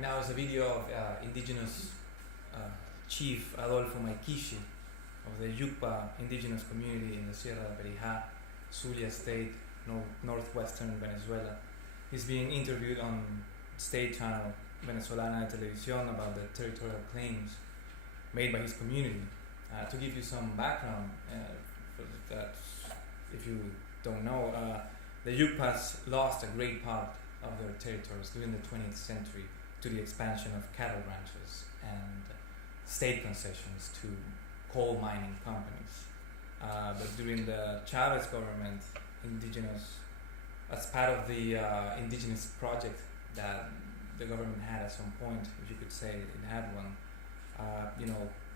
Right now is a video of indigenous chief Adolfo Maikishi of the Yukpa indigenous community in the Sierra de Perijá, Zulia state, northwestern Venezuela. He's being interviewed on state channel Venezuelan Televisión about the territorial claims made by his community. To give you some background, that if you don't know, the Yukpas lost a great part of their territories during the 20th century to the expansion of cattle ranches and state concessions to coal mining companies. But during the Chavez government, as part of the indigenous project that the government had at some point, if you could say it had one,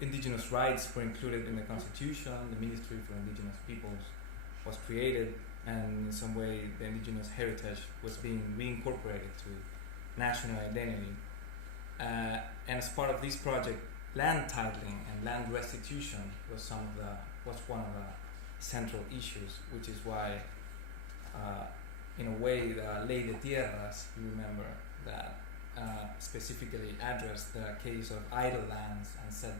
indigenous rights were included in the constitution. The Ministry for Indigenous Peoples was created, and in some way the indigenous heritage was being reincorporated to national identity. And as part of this project, land titling and land restitution was one of the central issues, which is why, in a way, the Ley de Tierras, you remember, that specifically addressed the case of idle lands and said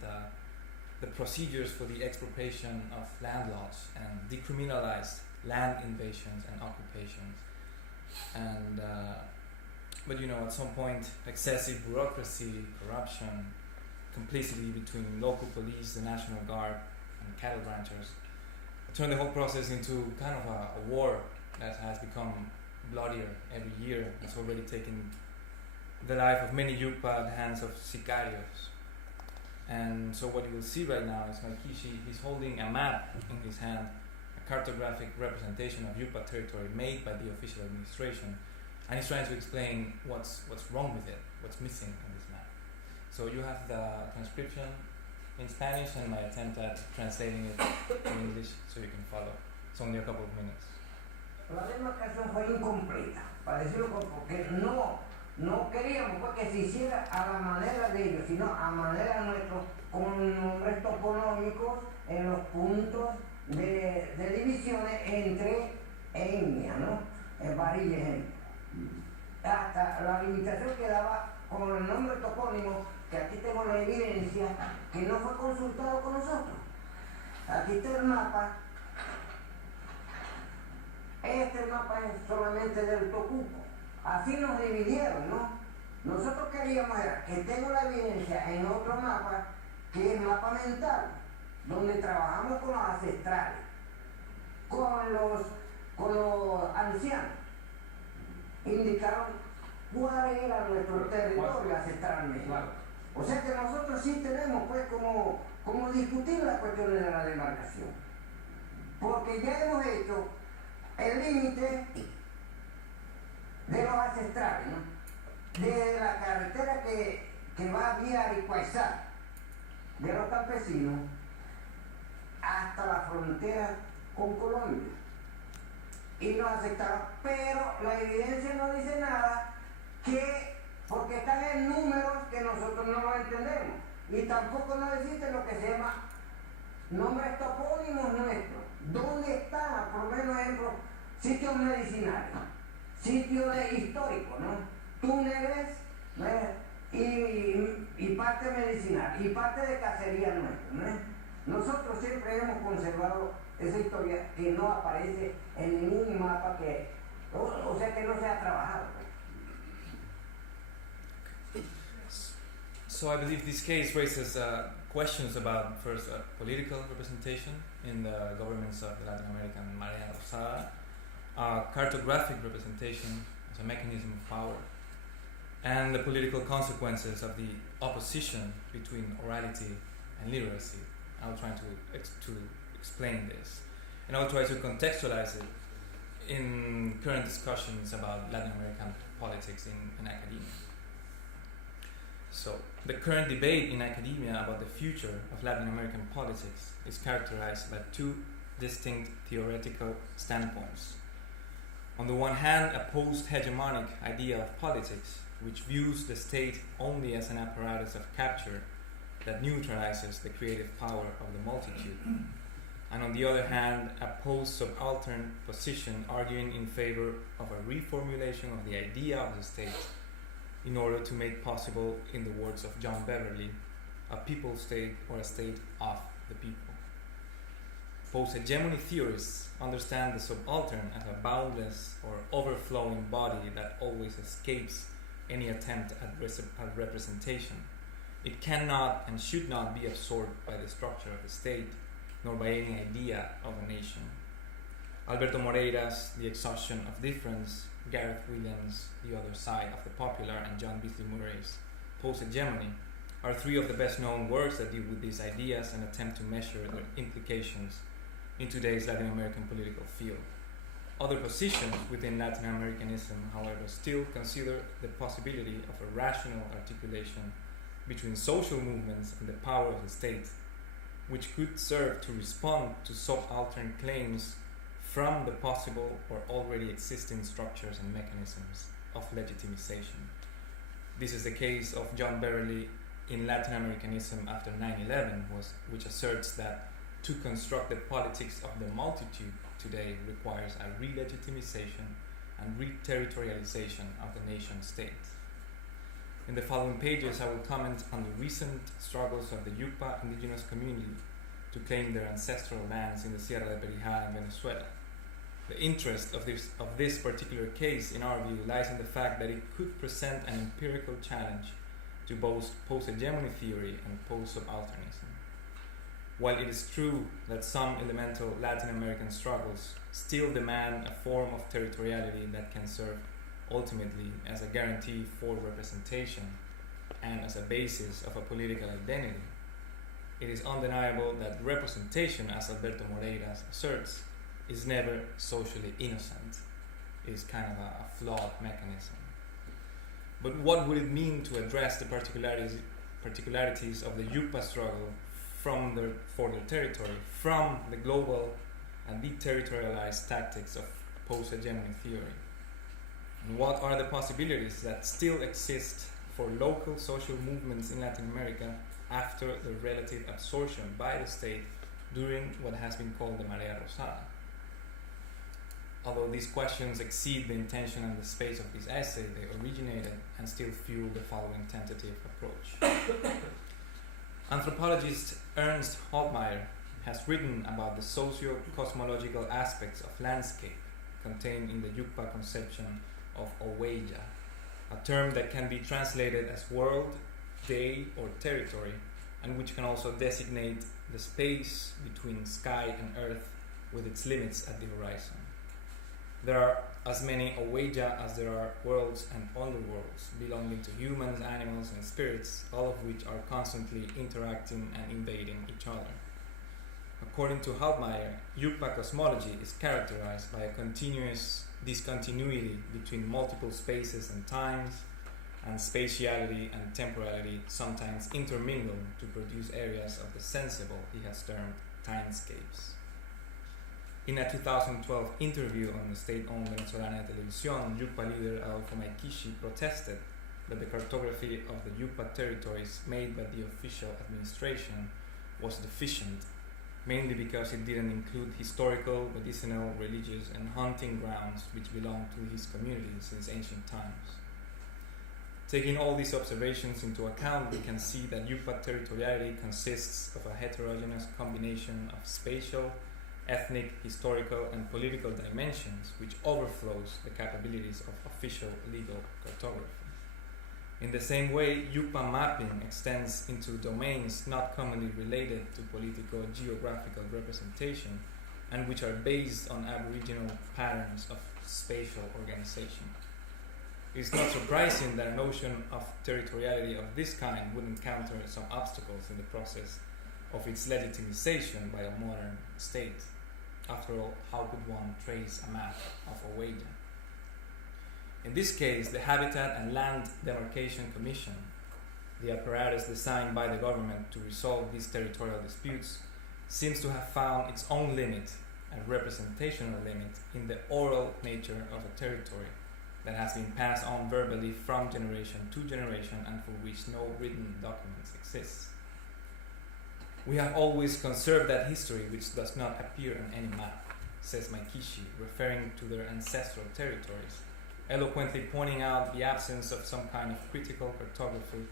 the procedures for the expropriation of land lots and decriminalized land invasions and occupations. And but at some point, excessive bureaucracy, corruption, complicity between local police, the National Guard, and cattle ranchers turned the whole process into kind of a war that has become bloodier every year. It's already taken the life of many Yukpa at the hands of sicarios. And so what you will see right now is Maikishi, he's holding a map in his hand, a cartographic representation of Yukpa territory made by the official administration, and he's trying to explain what's wrong with it, what's missing in this map. So you have the transcription in Spanish and my attempt at translating it in English so you can follow. It's only a couple of minutes. La demarcación fue incompleta, para decirlo porque no queríamos pues, que se hiciera a la manera de ellos, sino a manera nuestra, con nombres topológicos en los puntos de divisiones entre etnias, ¿no? Varios ejemplos. Hasta la limitación quedaba con el nombre topónimo, que aquí tengo la evidencia, que no fue consultado con nosotros. Aquí está el mapa. Este mapa es solamente del Tocuco. Así nos dividieron, ¿no? Nosotros queríamos que tengo la evidencia en otro mapa, que es el mapa mental, donde trabajamos con los ancestrales, con los ancianos. Indicaron cuál era nuestro territorio ancestralmente. O sea que nosotros sí tenemos pues como discutir las cuestiones de la demarcación. Porque ya hemos hecho el límite de los ancestrales, ¿no? De la carretera que va vía Aricuaizá, de los campesinos, hasta la frontera con Colombia. Y nos aceptaron, pero la evidencia no dice nada, porque están en números que nosotros no lo entendemos. Y tampoco nos existe lo que se llama nombres topónimos nuestros. ¿Dónde están, por lo menos, ejemplo, sitios medicinales, sitios históricos, ¿no? Túneles, ¿no? y parte medicinal, y parte de cacería nuestra, ¿no? Nosotros siempre hemos conservado esa historia que no aparece en ningún mapa o sea que no se ha trabajado. So I believe this case raises questions about, first, political representation in the governments of Latin America and Mariana Rosada, cartographic representation as a mechanism of power, and the political consequences of the opposition between orality and literacy. I'll try to explain this, and I'll try to contextualize it in current discussions about Latin American politics in academia. So, the current debate in academia about the future of Latin American politics is characterized by two distinct theoretical standpoints. On the one hand, a posthegemonic idea of politics, which views the state only as an apparatus of capture that neutralizes the creative power of the multitude. And on the other hand, a postsubaltern position arguing in favor of a reformulation of the idea of the state in order to make possible, in the words of John Beverley, a people state or a state of the people. Posthegemony theorists understand the subaltern as a boundless or overflowing body that always escapes any attempt at representation. It cannot and should not be absorbed by the structure of the state, nor by any idea of a nation. Alberto Moreira's The Exhaustion of Difference, Gareth Williams' The Other Side of the Popular, and John Beverley Murray's Posthegemony are three of the best known works that deal with these ideas and attempt to measure their implications in today's Latin American political field. Other positions within Latin Americanism, however, still consider the possibility of a rational articulation between social movements and the power of the state, which could serve to respond to subaltern claims from the possible or already existing structures and mechanisms of legitimization. This is the case of John Beverley in Latin Americanism after 9/11, which asserts that to construct the politics of the multitude today requires a re-legitimization and re-territorialization of the nation state. In the following pages, I will comment on the recent struggles of the Yukpa indigenous community to claim their ancestral lands in the Sierra de Perijá in Venezuela. The interest of this particular case, in our view, lies in the fact that it could present an empirical challenge to both posthegemony theory and postsubalternism. While it is true that some elemental Latin American struggles still demand a form of territoriality that can serve ultimately as a guarantee for representation and as a basis of a political identity, it is undeniable that representation, as Alberto Moreira asserts, is never socially innocent. It is kind of a flawed mechanism. But what would it mean to address the particularities of the Yukpa struggle for their territory from the global and deterritorialized tactics of posthegemony theory? And what are the possibilities that still exist for local social movements in Latin America after the relative absorption by the state during what has been called the Marea Rosada? Although these questions exceed the intention and the space of this essay, they originated and still fuel the following tentative approach. Anthropologist Ernst Holtmeier has written about the socio-cosmological aspects of landscape contained in the Yukpa conception of Oweya, a term that can be translated as world, day, or territory, and which can also designate the space between sky and earth with its limits at the horizon. There are as many Oweya as there are worlds and underworlds belonging to humans, animals, and spirits, all of which are constantly interacting and invading each other. According to Holtmeier, Yukpa cosmology is characterized by a continuous discontinuity between multiple spaces and times, and spatiality and temporality sometimes intermingle to produce areas of the sensible he has termed timescapes. In a 2012 interview on the state-owned Venezuelan Televisión, Yukpa leader Adolfo Maikishi protested that the cartography of the Yukpa territories made by the official administration was deficient, mainly because it didn't include historical, medicinal, religious, and hunting grounds which belonged to his community since ancient times. Taking all these observations into account, we can see that Yukpa territoriality consists of a heterogeneous combination of spatial, ethnic, historical, and political dimensions which overflows the capabilities of official legal cartography. In the same way, Yukpa mapping extends into domains not commonly related to political geographical representation and which are based on aboriginal patterns of spatial organization. It is not surprising that a notion of territoriality of this kind would encounter some obstacles in the process of its legitimization by a modern state. After all, how could one trace a map of Oweya? In this case, the Habitat and Land Demarcation Commission, the apparatus designed by the government to resolve these territorial disputes, seems to have found its own limit, a representational limit, in the oral nature of a territory that has been passed on verbally from generation to generation and for which no written documents exist. We have always conserved that history which does not appear on any map, says Maikishi, referring to their ancestral territories, eloquently pointing out the absence of some kind of critical cartography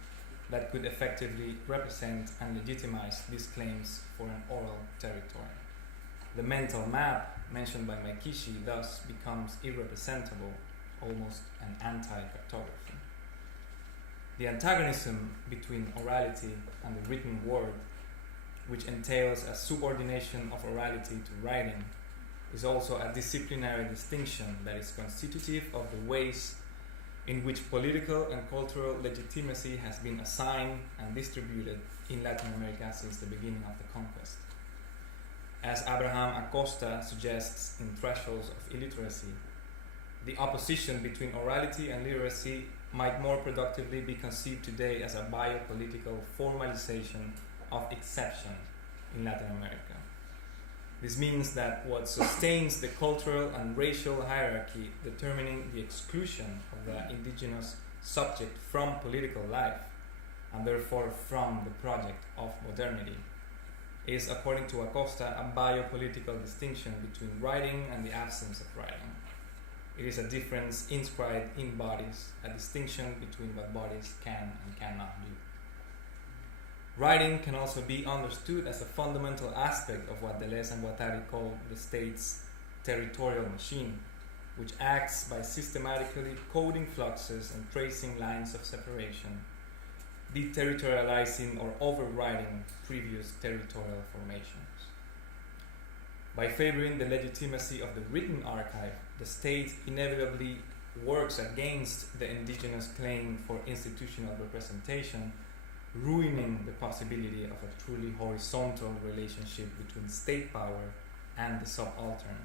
that could effectively represent and legitimize these claims for an oral territory. The mental map mentioned by Maikishi thus becomes irrepresentable, almost an anti-cartography. The antagonism between orality and the written word, which entails a subordination of orality to writing, is also a disciplinary distinction that is constitutive of the ways in which political and cultural legitimacy has been assigned and distributed in Latin America since the beginning of the conquest. As Abraham Acosta suggests in Thresholds of Illiteracy, the opposition between orality and literacy might more productively be conceived today as a biopolitical formalization of exception in Latin America. This means that what sustains the cultural and racial hierarchy determining the exclusion of the indigenous subject from political life, and therefore from the project of modernity, is, according to Acosta, a biopolitical distinction between writing and the absence of writing. It is a difference inscribed in bodies, a distinction between what bodies can and cannot do. Writing can also be understood as a fundamental aspect of what Deleuze and Guattari call the state's territorial machine, which acts by systematically coding fluxes and tracing lines of separation, deterritorializing or overriding previous territorial formations. By favoring the legitimacy of the written archive, the state inevitably works against the indigenous claim for institutional representation, ruining the possibility of a truly horizontal relationship between state power and the subaltern,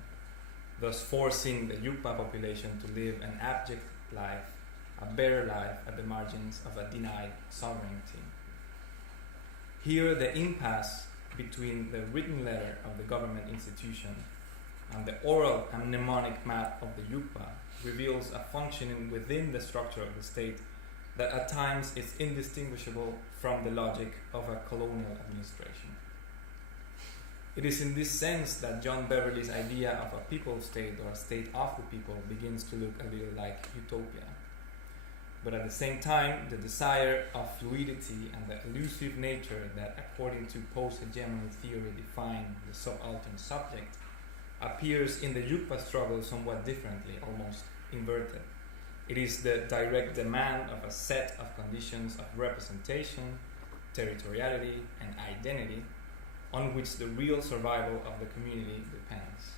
thus forcing the Yukpa population to live an abject life, a bare life at the margins of a denied sovereignty. Here, the impasse between the written letter of the government institution and the oral and mnemonic map of the Yukpa reveals a functioning within the structure of the state that at times is indistinguishable from the logic of a colonial administration. It is in this sense that John Beverley's idea of a people state or a state of the people begins to look a little like utopia. But at the same time, the desire of fluidity and the elusive nature that, according to posthegemony theory, define the subaltern subject, appears in the Yukpa struggle somewhat differently, almost inverted. It is the direct demand of a set of conditions of representation, territoriality, and identity on which the real survival of the community depends.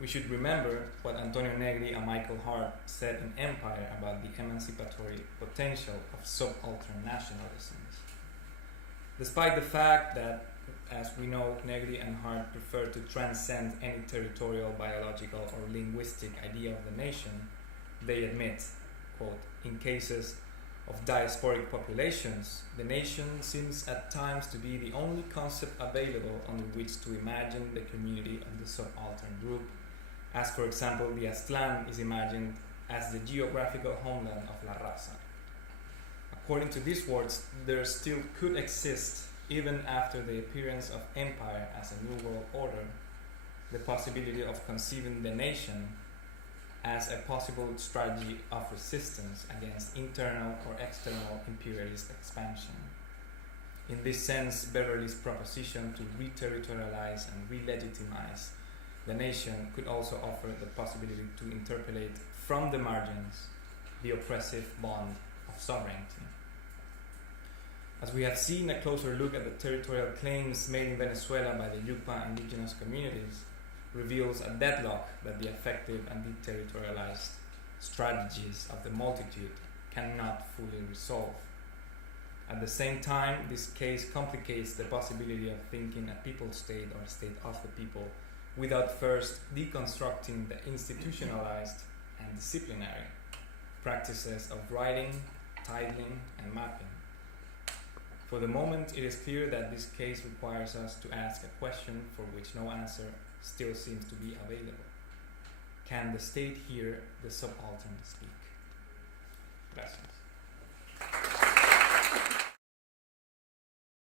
We should remember what Antonio Negri and Michael Hart said in Empire about the emancipatory potential of subaltern nationalisms. Despite the fact that, as we know, Negri and Hart prefer to transcend any territorial, biological, or linguistic idea of the nation, they admit, quote, in cases of diasporic populations, the nation seems at times to be the only concept available under which to imagine the community of the subaltern group, as for example the Aztlán is imagined as the geographical homeland of La Raza. According to these words, there still could exist, even after the appearance of empire as a new world order, the possibility of conceiving the nation as a possible strategy of resistance against internal or external imperialist expansion. In this sense, Beverley's proposition to re-territorialize and re-legitimize the nation could also offer the possibility to interpolate from the margins the oppressive bond of sovereignty. As we have seen a closer look at the territorial claims made in Venezuela by the Yukpa indigenous communities reveals a deadlock that the affective and deterritorialized strategies of the multitude cannot fully resolve. At the same time, this case complicates the possibility of thinking a people state or a state of the people without first deconstructing the institutionalized and disciplinary practices of writing, titling, and mapping. For the moment, it is clear that this case requires us to ask a question for which no answer still seems to be available. Can the state hear the subaltern speak? Gracias.